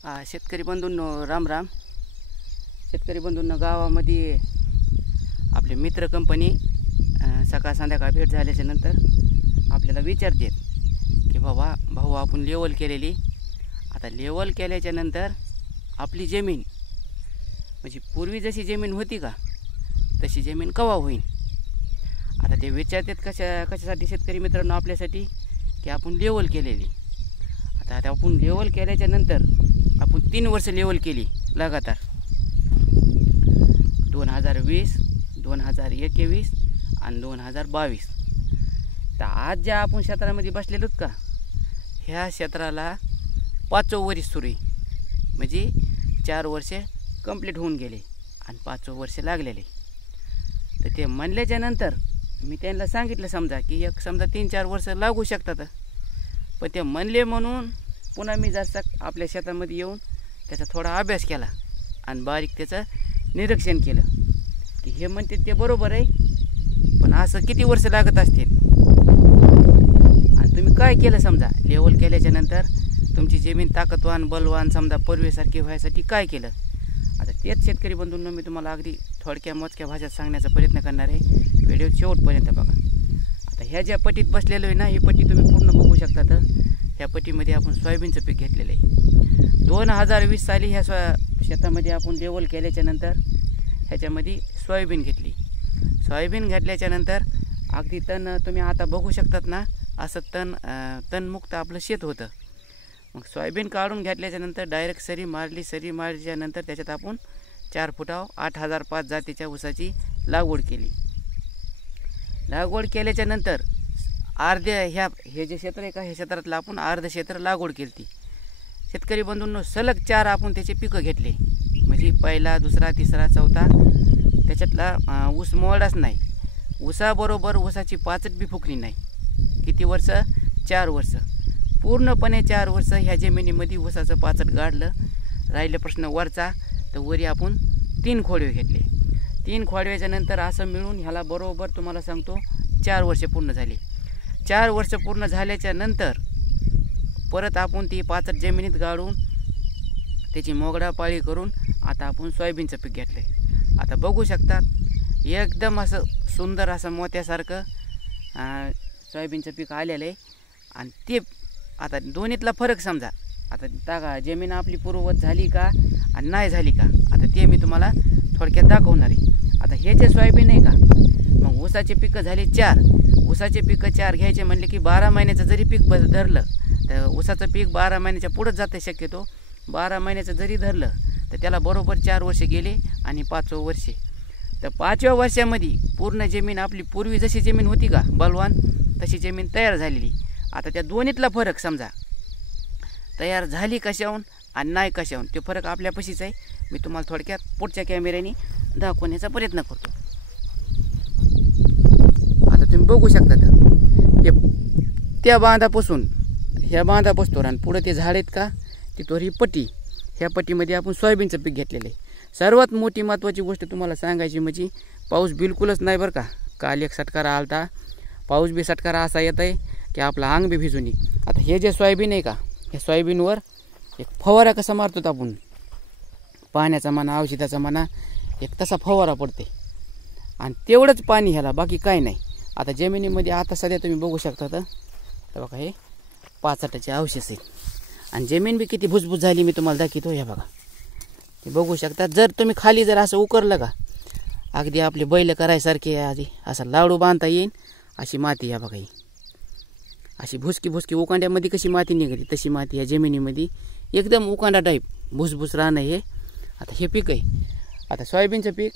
शेतकरी बंधूंनो राम राम. शेतकरी बंधूंनो, गावामध्ये आपले मित्र कंपनी सकाळ संध्याकाळ भेट झाल्याच्या नंतर आपल्याला विचारतात की बाबा भाऊ आपण लेवल केलेली, आता लेवल केल्याच्या नंतर आपली जमीन म्हणजे पूर्वी जशी जमीन होती का तशी जमीन कवा होईल. आता ते विचारतात कशासाठी शेतकरी मित्रांनो आपल्यासाठी की आपण लेवल केलेली. आता आपण लेवल केल्याच्या नंतर आपण 3 वर्ष लेवल केली लगातार, 2020, 2021 आणि 2022. तर आज ज्या आपण क्षेत्रामध्ये बसलेलो का ह्या क्षेत्राला 5वं वर्ष सुरू आहे. म्हणजे 4 वर्ष कंप्लीट होऊन गेले आणि 5वं वर्ष लागलेले. तर ते म्हणल्याच्या नंतर मी त्यांना सांगितलं समजा की एक समजा 3-4 वर्ष लागू शकतात. पण ते म्हणले म्हणून पुन्हा मी जरासा आपल्या शेतामध्ये येऊन त्याचा थोडा अभ्यास केला आणि बारीक त्याचं निरीक्षण केलं की हे म्हणते ते बरोबर आहे, पण असं किती वर्ष लागत असतील. आणि तुम्ही काय केलं समजा लेवल केल्याच्या नंतर तुमची जमीन ताकदवान बलवान समजा पूर्वीसारखी व्हायसाठी काय केलं. आता तेच शेतकरी बंधूंना मी तुम्हाला अगदी थोडक्या मोजक्या भाषेत सांगण्याचा प्रयत्न करणार आहे. व्हिडिओ शेवटपर्यंत बघा. आता ह्या ज्या पट्टीत बसलेलो आहे ना, ही पट्टी तुम्ही पूर्ण बघू शकता. तर ह्या पट्टीमध्ये आपण सोयाबीनचं पीक घेतलेलं आहे. 2020 साली ह्या शेतामध्ये आपण लेवल केल्याच्या नंतर ह्याच्यामध्ये सोयाबीन घेतली. सोयाबीन घेतल्याच्या नंतर अगदी तण तुम्ही आता बघू शकतात ना, असं तणमुक्त आपलं शेत होतं. मग सोयाबीन काढून घेतल्याच्यानंतर डायरेक्ट सरी मारल्याच्या नंतर त्याच्यात आपण 4 फुटावर 8005 जातीच्या ऊसाची लागवड केली. लागवड केल्याच्या नंतर हे जे क्षेत्र आहे का ह्या क्षेत्रातलं आपण अर्ध क्षेत्र लागवड केली ती. शेतकरी बंधूंनो सलग 4 आपण त्याचे पिकं घेतले. म्हणजे पहिला, दुसरा, तिसरा, चौथा त्याच्यातला ऊस मोडच नाही. ऊसाबरोबर ऊसाची पाचट बी फुकली नाही. किती वर्ष? 4 वर्ष. पूर्णपणे 4 वर्ष ह्या जमिनीमध्ये ऊसाचं पाचट गाडलं. राहिलं प्रश्न वरचा, तर वरी आपण 3 खोडवे घेतले. 3 खोडव्याच्या नंतर असं मिळून ह्याला बरोबर तुम्हाला सांगतो 4 वर्ष पूर्ण झाली. 4 वर्ष पूर्ण झाल्याच्या नंतर परत आपण ती पाचट जमिनीत गाडून त्याची मोगडा पाळी करून आता आपण सोयाबीनचं पीक घेतलं आहे. आता बघू शकतात एकदम असं सुंदर असं मोत्यासारखं सोयाबीनचं पीक आलेलं आहे. आणि ते आता दोन्हीतला फरक समजा आता जमीन आपली पूर्ववत झाली का आणि नाही झाली का, आता ते मी तुम्हाला थोडक्यात दाखवणार आहे. आता हे जे सोयाबीन आहे का, मग ऊसाचे पिकं झाले 4. ऊसाचे पिकं 4 घ्यायचे म्हणले की 12 महिन्याचं जरी पीक धरलं तर ऊसाचं पीक 12 महिन्याच्या पुढंच जातं शक्यतो. 12 महिन्याचं जरी धरलं तर त्याला बरोबर 4 वर्ष गेले आणि 5वं वर्ष. तर 5व्या वर्षामध्ये पूर्ण जमीन आपली पूर्वी जशी जमीन होती का बलवान तशी जमीन तयार झालेली. आता त्या दोन्हीतला फरक समजा तयार झाली कशाहून आणि नाही कशाहून ते फरक आपल्यापाशीच आहे. मी तुम्हाला थोडक्यात पुढच्या कॅमेऱ्याने दाखवण्याचा प्रयत्न करतो. आता तुम्ही बघू शकता तर त्या बांधापासून ह्या बांधापासून आणि पुढे ते झाड आहेत का तिथवर ही पट्टी, ह्या पट्टीमध्ये आपण सोयाबीनचं पीक घेतलेलं आहे. सर्वात मोठी महत्त्वाची गोष्ट तुम्हाला सांगायची म्हणजे पाऊस बिलकुलच नाही बरं का. काल एक सटकारा आलता, पाऊस बी सटकारा असा येत आहे की आपलं अंग बी भिजून येईल. आता हे जे सोयाबीन आहे का, ह्या सोयाबीनवर एक फवारा कसा मारतो आपण, पाण्याचा म्हणा औषधाचा म्हणा, एक तसा फवारा पडते आणि तेवढंच पाणी ह्याला, बाकी काय नाही. आता जमिनीमध्ये आता सध्या तुम्ही बघू शकता तर बघा हे पाचटाचे अवशेष आहेत आणि जमीन बी किती भुसभुस झाली मी तुम्हाला दाखवतो. हे बघा ते बघू शकता. जर तुम्ही खाली जर असं उकरलं का अगदी आपले बैल करायसारखे आधी असं लाडू बांधता येईल अशी माती. या बघा ही अशी भुसकी उकांड्यामध्ये कशी माती निघाली तशी माती या जमिनीमध्ये एकदम उकांडा टाईप भुसभुस राहणं हे. आता हे पीक आहे, आता सोयाबीनचं पीक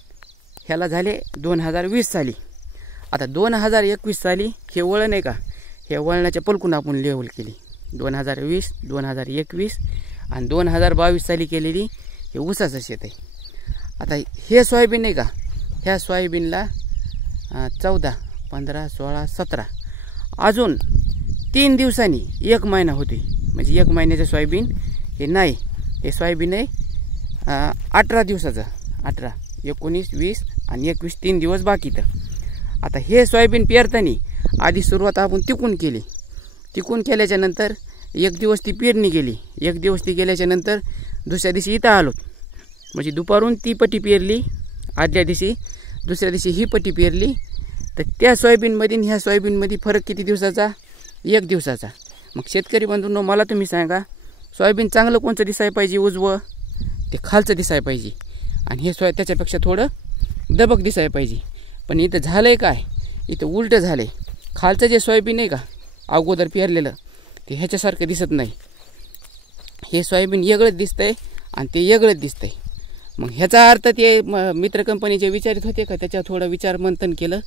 ह्याला झाले 2020 साली. आता 2021 साली हे वळण आहे का, हे वळणाच्या पलकून आपण लेवल केली. 2020, 2021 आणि 2022 साली केलेली हे ऊसाचं शेत आहे. आता हे सोयाबीन आहे का, ह्या सोयाबीनला 14, 15, 16, 17 अजून 3 दिवसांनी 1 महिना होते. म्हणजे 1 महिन्याचं सोयाबीन हे नाही, हे सोयाबीन आहे 18 दिवसाचं. 18, 19, 20 आणि 21 3 दिवस बाकी. तर आता हे सोयाबीन पेरताना आधी सुरुवात आपण तिकून केली. तिकून केल्याच्या नंतर एक दिवस ती पेरणी गेली, एक दिवस ती गेल्याच्या नंतर दुसऱ्या दिवशी इथं आलो, म्हणजे दुपारून ती पट्टी पेरली, आदल्या दिवशी दुसऱ्या दिवशी ही पट्टी पेरली, तर त्या सोयाबीनमध्ये ह्या सोयाबीनमध्ये फरक किती दिवसाचा? 1 दिवसाचा. मग शेतकरी बंधूंनो, मला तुम्ही सांगा, सोयाबीन चांगलं कोणचं दिसायला पाहिजे? उजवं ते खालचं दिसायला पाहिजे, आणि हे त्याच्यापेक्षा थोडं दबक दिसायला पाहिजे. पण इथं झालं आहे काय? इथं उलटं झालं आहे. खालचं जे सोयाबीन आहे का अगोदर पेरलेलं, ते ह्याच्यासारखं दिसत नाही. हे सोयाबीन वेगळंच दिसतंय आणि ते वेगळंच दिसतंय. मग ह्याचा अर्थ ते मित्र कंपनीचे विचारित होते का? त्याच्यावर थोडं विचारमंथन केलं.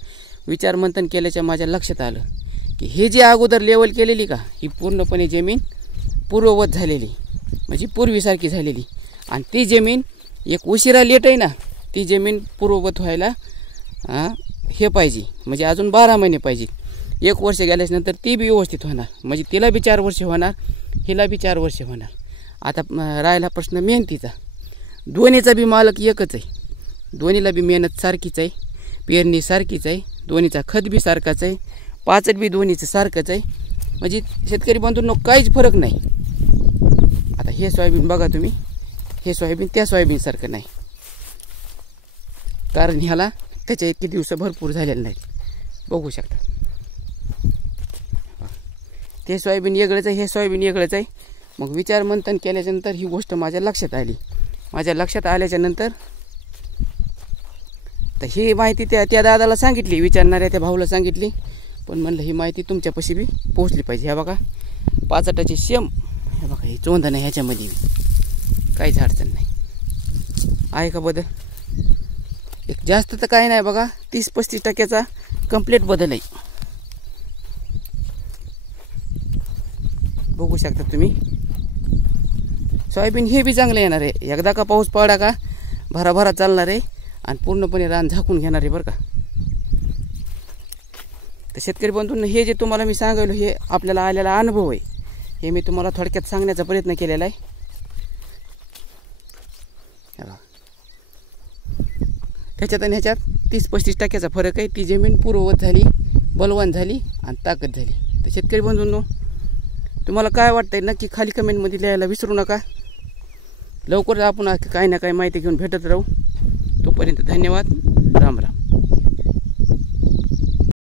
विचारमंथन केल्याच्या माझ्या लक्षात आलं की हे जे अगोदर लेवल केलेली का, ही पूर्णपणे जमीन पूर्ववत झालेली, म्हणजे पूर्वीसारखी झालेली. आणि ती जमीन एक उशिरा लेट आहे ना, ती जमीन पूर्ववत व्हायला हे पाहिजे, म्हणजे अजून 12 महिने पाहिजे. 1 वर्ष गेल्याच्यानंतर ती बी व्यवस्थित होणार, म्हणजे तिला बी 4 वर्ष होणार, हिला बी 4 वर्ष होणार. आता राहिला प्रश्न मेहनतीचा. दोन्हीचा बी मालक एकच आहे, दोन्हीला बी मेहनत सारखीच आहे, पेरणी सारखीच आहे, दोन्हीचा खत बी सारखाच आहे, पाचट बी दोन्हीचं सारखंच आहे. म्हणजे शेतकरी बंधूंनो काहीच फरक नाही. आता हे सोयाबीन बघा तुम्ही, हे सोयाबीन त्या सोयाबीनसारखं नाही, कारण ह्याला त्याच्या इतके दिवस भरपूर झालेले नाहीत. बघू शकता, ते सोयाबीन वेगळंच आहे, हे सोयाबीन वेगळंच आहे. मग विचारमंथन केल्याच्यानंतर ही गोष्ट माझ्या लक्षात आली. माझ्या लक्षात आल्याच्यानंतर तर ही माहिती त्या दादाला सांगितली, विचारणाऱ्या त्या भाऊला सांगितली. पण म्हणलं ही माहिती तुमच्यापाशी बी पोहोचली पाहिजे. ह्या बघा पाचटाची शेम, हे बघा ही चोंदण आहे, ह्याच्यामध्ये काहीच अडचण नाही आहे का बदल? एक जास्त तर काही नाही बघा, 30-35% कंप्लीट बदल आहे. बघू शकता तुम्ही. सोयाबीन हे बी चांगलं येणार आहे. एकदा का पाऊस पडला का भराभरा चालणार आहे आणि पूर्णपणे रान झाकून घेणार आहे बरं का. तर शेतकरी बंधूंना हे जे तुम्हाला मी सांगितलं, हे आपल्याला आलेला अनुभव आहे, हे मी तुम्हाला थोडक्यात सांगण्याचा प्रयत्न केलेला आहे. ह्याच्यात आणि ह्याच्यात 30-35% फरक आहे. ती जमीन पूर्ववत झाली, बलवान झाली आणि ताकद झाली. तर शेतकरी बंधूंनो, तुम्हाला काय वाटतंय नक्की खाली कमेंटमध्ये लिहायला विसरू नका. लवकरच आपण काही ना काही माहिती घेऊन भेटत राहू. तोपर्यंत धन्यवाद. राम राम.